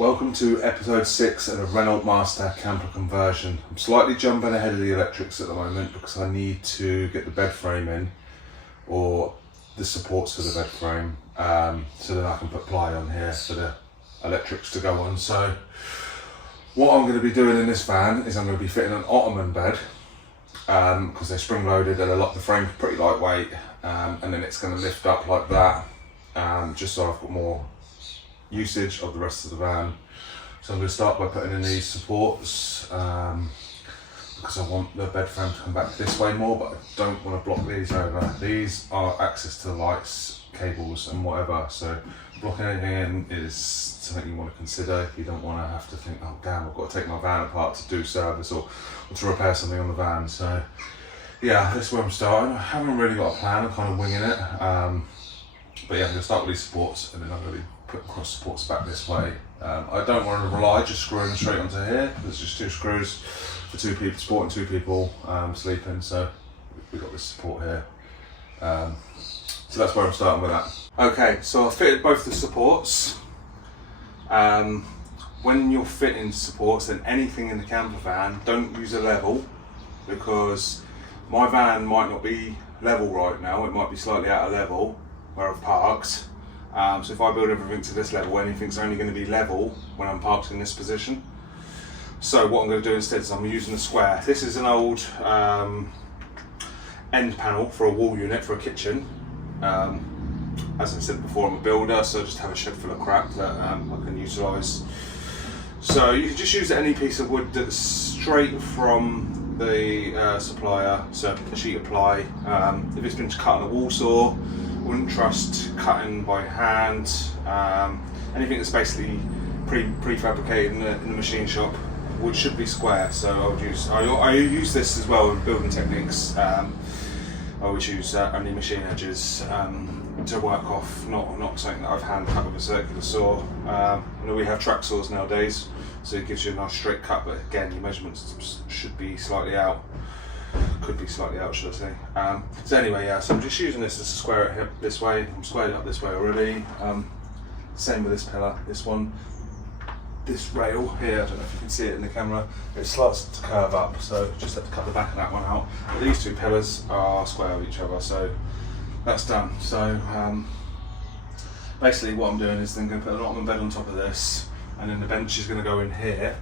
Welcome to episode 6 of a Renault Master camper conversion. I'm slightly jumping ahead of the electrics at the moment because I need to get the bed frame in, or the supports for the bed frame, so that I can put ply on here for the electrics to go on. So what I'm going to be doing in this van is I'm going to be fitting an ottoman bed, because they're spring loaded and the frame's pretty lightweight, and then it's going to lift up like that, just so I've got more usage of the rest of the van. So I'm going to start by putting in these supports, because I want the bed frame to come back this way more, but I don't want to block these over. These are access to the lights, cables and whatever, so blocking anything in is something you want to consider if you don't want to have to think, oh damn, I've got to take my van apart to do service or to repair something on the van. So yeah, this is where I'm starting. I haven't really got a plan, I'm kind of winging it, but yeah, I'm going to start with these supports and then I'm going to be putting cross supports back this way. I don't want to rely just screwing them straight onto here. There's just 2 screws for 2 people, supporting 2 people sleeping, so we've got this support here. So that's where I'm starting with that. Okay, so I've fitted both the supports. When you're fitting supports, then anything in the camper van, don't use a level, because my van might not be level right now, it might be slightly out of level where I've parked. So if I build everything to this level, anything's only going to be level when I'm parked in this position. So what I'm going to do instead is I'm using a square. This is an old end panel for a wall unit for a kitchen. As I said before, I'm a builder, so I just have a shed full of crap that I can utilise. So you can just use any piece of wood that's straight from the supplier, so a sheet of ply. If it's been cut on a wall saw, wouldn't trust cutting by hand. Anything that's basically prefabricated in the machine shop should be square. So I use this as well in building techniques. I always use only machine edges to work off, not something that I've hand cut with a circular saw. I know we have track saws nowadays, so it gives you a nice straight cut, but again, your measurements should be slightly out. Could be slightly out, should I say. So anyway, yeah, so I'm just using this to square it up this way. I'm squared it up this way already. Same with this pillar, this one. This rail here, I don't know if you can see it in the camera, it starts to curve up, so just have to cut the back of that one out. But these 2 pillars are square with each other, so that's done. So basically what I'm doing is then going to put an ottoman bed on top of this, and then the bench is going to go in here.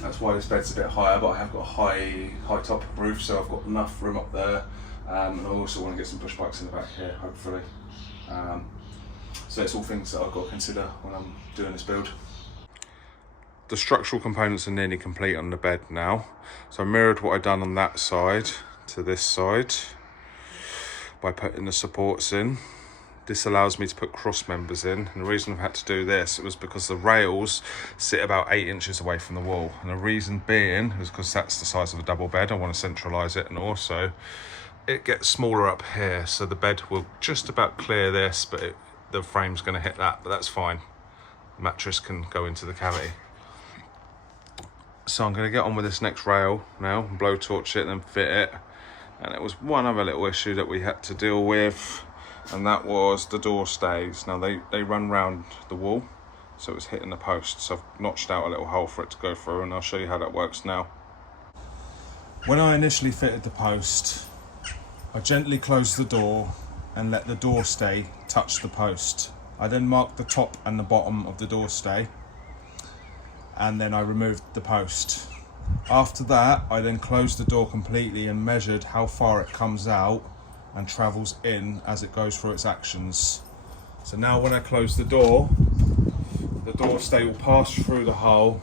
That's why this bed's a bit higher, but I have got a high top roof, so I've got enough room up there. And I also want to get some push bikes in the back here, hopefully. So it's all things that I've got to consider when I'm doing this build. The structural components are nearly complete on the bed now. So I mirrored what I've done on that side to this side by putting the supports in. This allows me to put cross members in, and the reason I've had to do this was because the rails sit about 8 inches away from the wall, and the reason being is because that's the size of a double bed. I want to centralise it, and also it gets smaller up here, so the bed will just about clear this, but the frame's going to hit that, but that's fine. The mattress can go into the cavity. So I'm going to get on with this next rail now, blowtorch it and then fit it. And it was one other little issue that we had to deal with, and that was the door stays. Now they run round the wall, so it's hitting the post. So I've notched out a little hole for it to go through, and I'll show you how that works now. When I initially fitted the post, I gently closed the door and let the door stay touch the post. I then marked the top and the bottom of the door stay, and then I removed the post. After that, I then closed the door completely and measured how far it comes out and travels in as it goes through its actions. So now when I close the door stay will pass through the hole,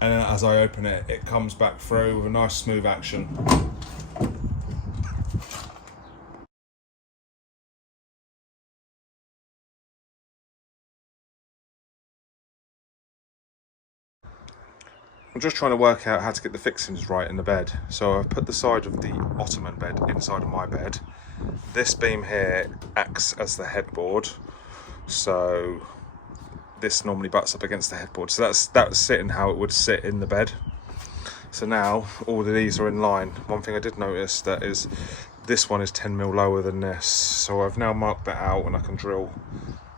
and then as I open it, it comes back through with a nice smooth action. I'm just trying to work out how to get the fixings right in the bed. So I've put the side of the ottoman bed inside of my bed. This beam here acts as the headboard, so this normally butts up against the headboard. So that's sitting how it would sit in the bed. So now all of these are in line. One thing I did notice that is this one is 10mm lower than this. So I've now marked that out, and I can drill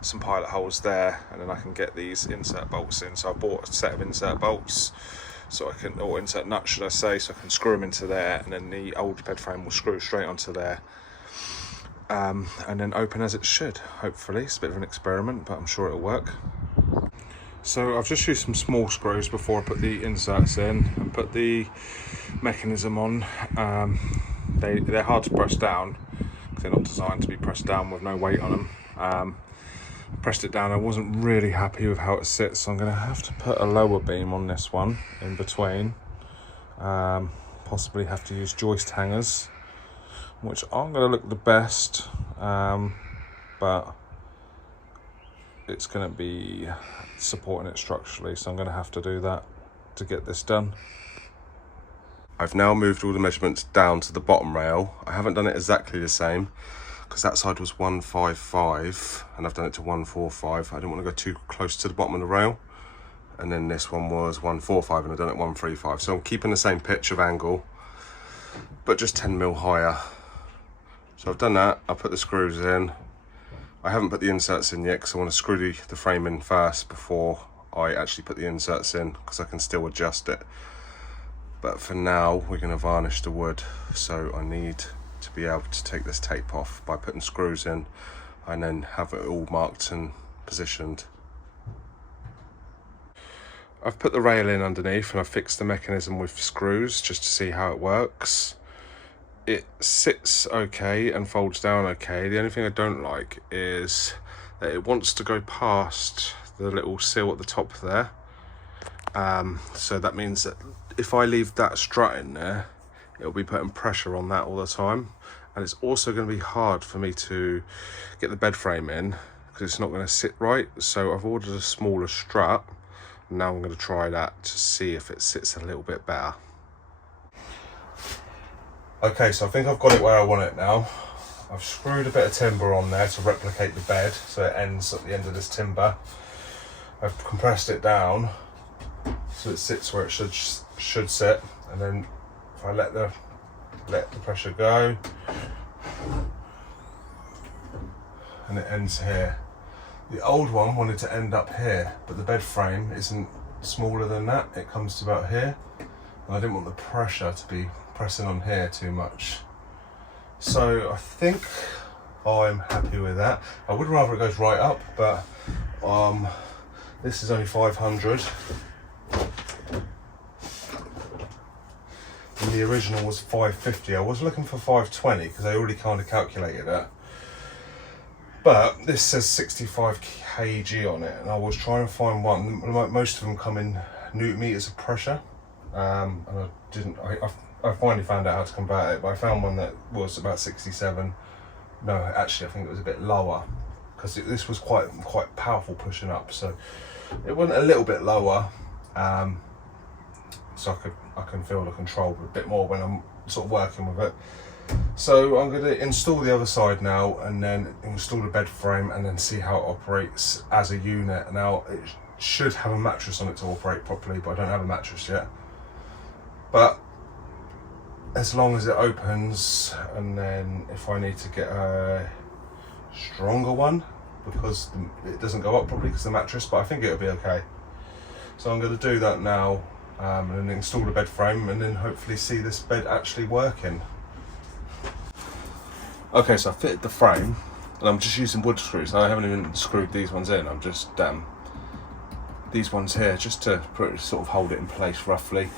some pilot holes there, and then I can get these insert bolts in. So I bought a set of insert bolts, so I can, or insert nuts should I say, so I can screw them into there, and then the old bed frame will screw straight onto there, and then open as it should, hopefully. It's a bit of an experiment, but I'm sure it'll work. So I've just used some small screws before I put the inserts in and put the mechanism on. They're hard to press down because they're not designed to be pressed down with no weight on them. I pressed it down. I wasn't really happy with how it sits, so I'm going to have to put a lower beam on this one in between. Possibly have to use joist hangers, which aren't going to look the best, but it's going to be supporting it structurally, so I'm going to have to do that to get this done. I've now moved all the measurements down to the bottom rail. I haven't done it exactly the same because that side was 155 and I've done it to 145. I didn't want to go too close to the bottom of the rail. And then this one was 145 and I've done it 135. So I'm keeping the same pitch of angle, but just 10mm higher. So I've done that. I'll put the screws in. I haven't put the inserts in yet because I want to screw the frame in first before I actually put the inserts in, because I can still adjust it. But for now, we're going to varnish the wood, so I need to be able to take this tape off by putting screws in and then have it all marked and positioned. I've put the rail in underneath and I've fixed the mechanism with screws just to see how it works. It sits okay and folds down okay. The only thing I don't like is that it wants to go past the little sill at the top there. So that means that if I leave that strut in there, it'll be putting pressure on that all the time. And it's also going to be hard for me to get the bed frame in because it's not going to sit right. So I've ordered a smaller strut. Now I'm going to try that to see if it sits a little bit better. Okay, so I think I've got it where I want it now. I've screwed a bit of timber on there to replicate the bed, so it ends at the end of this timber. I've compressed it down so it sits where it should sit, and then if I let the pressure go, and it ends here. The old one wanted to end up here, but the bed frame isn't smaller than that. It comes to about here, and I didn't want the pressure to be pressing on here too much. So I think I'm happy with that. I would rather it goes right up, but this is only 500. And the original was 550. I was looking for 520 because I already kind of calculated it. But this says 65 kg on it, and I was trying to find one. Most of them come in newton meters of pressure, and I didn't. I finally found out how to convert it, but I found one that was about 67. No, actually, I think it was a bit lower because this was quite powerful pushing up. So it went a little bit lower, so I can feel the control a bit more when I'm sort of working with it. So I'm going to install the other side now, and then install the bed frame, and then see how it operates as a unit. Now it should have a mattress on it to operate properly, but I don't have a mattress yet. But as long as it opens, and then if I need to get a stronger one because it doesn't go up properly because of the mattress, but I think it'll be okay. So I'm going to do that now, and then install the bed frame, and then hopefully see this bed actually working. Okay, so I fitted the frame, and I'm just using wood screws. I haven't even screwed these ones in. I'm just these ones here just to sort of hold it in place roughly.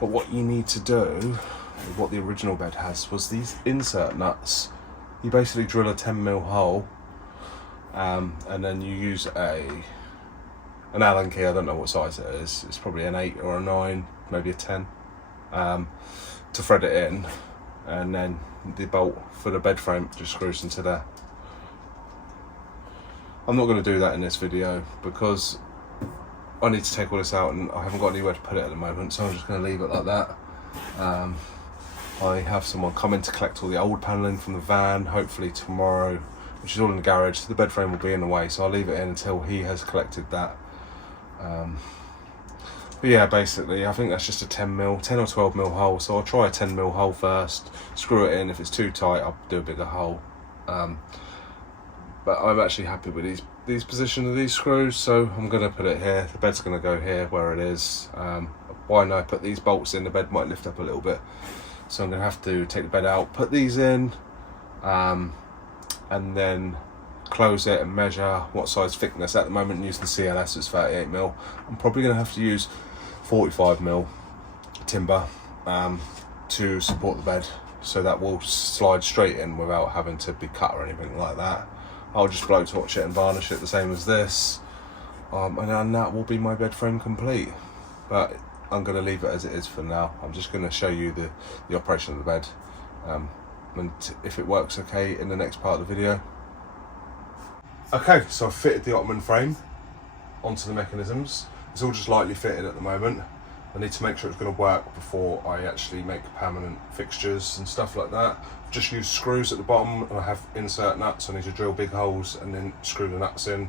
But what you need to do, what the original bed has, was these insert nuts. You basically drill a 10mm hole, and then you use an Allen key. I don't know what size it is. It's probably an 8 or a 9, maybe a 10, to thread it in, and then the bolt for the bed frame just screws into there. I'm not going to do that in this video because I need to take all this out and I haven't got anywhere to put it at the moment, so I'm just going to leave it like that. I have someone coming to collect all the old panelling from the van, hopefully tomorrow, which is all in the garage. The bed frame will be in the way, so I'll leave it in until he has collected that. But yeah, basically, I think that's just a 10 or 12mm hole, so I'll try a 10mm hole first, screw it in. If it's too tight, I'll do a bigger hole. But I'm actually happy with these these position of these screws, so I'm going to put it here. The bed's going to go here where it is. Why not put these bolts in? The bed might lift up a little bit, so I'm going to have to take the bed out, put these in, and then close it and measure what size thickness. At the moment using the CLS, it's 38mm. I'm probably going to have to use 45mm timber to support the bed, so that will slide straight in without having to be cut or anything like that. I'll just blow torch it and varnish it the same as this, and then that will be my bed frame complete. But I'm going to leave it as it is for now. I'm just going to show you the operation of the bed, and if it works okay in the next part of the video. Okay, so I've fitted the Ottoman frame onto the mechanisms. It's all just lightly fitted at the moment. I need to make sure it's going to work before I actually make permanent fixtures and stuff like that. I've just used screws at the bottom, and I have insert nuts. I need to drill big holes and then screw the nuts in,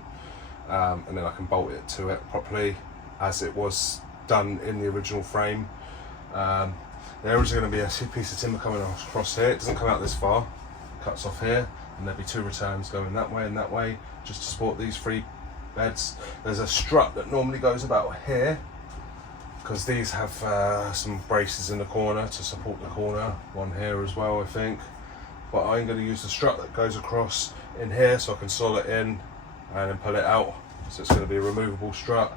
and then I can bolt it to it properly as it was done in the original frame. There is going to be a piece of timber coming across here. It doesn't come out this far, it cuts off here, and there'll be two returns going that way and that way just to support these three beds. There's a strut that normally goes about here, because these have some braces in the corner to support the corner, one here as well I think, but I'm going to use the strut that goes across in here so I can sol it in and then pull it out, so it's going to be a removable strut.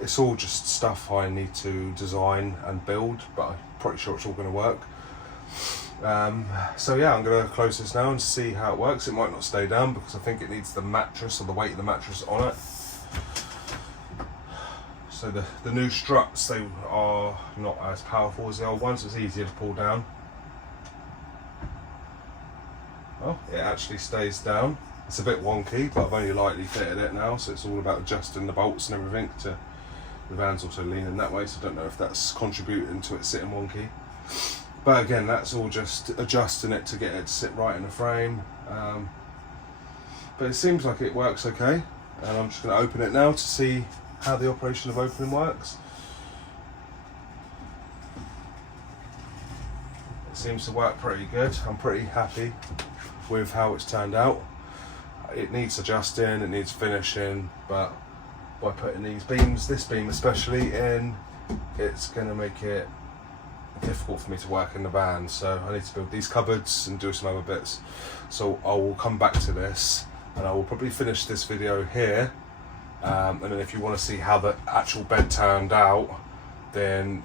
It's all just stuff I need to design and build, but I'm pretty sure it's all going to work. So yeah, I'm going to close this now and see how it works. It might not stay down because I think it needs the mattress or the weight of the mattress on it. So the new struts, they are not as powerful as the old ones, so it's easier to pull down. Oh, it actually stays down. It's a bit wonky, but I've only lightly fitted it now, so it's all about adjusting the bolts and everything. The van's also leaning that way, so I don't know if that's contributing to it sitting wonky. But again, that's all just adjusting it to get it to sit right in the frame. But it seems like it works okay, and I'm just going to open it now to see how the operation of opening works. It seems to work pretty good. I'm pretty happy with how it's turned out. It needs adjusting, it needs finishing, but by putting these beams, this beam especially, in, it's going to make it difficult for me to work in the van. So I need to build these cupboards and do some other bits. So I will come back to this, and I will probably finish this video here. And then if you want to see how the actual bed turned out, then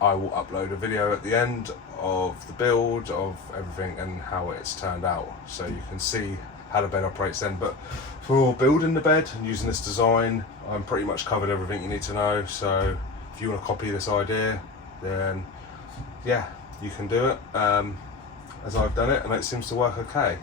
I will upload a video at the end of the build of everything and how it's turned out, so you can see how the bed operates then. But for building the bed and using this design, I'm pretty much covered everything you need to know. So if you want to copy this idea, then yeah, you can do it as I've done it, and it seems to work okay.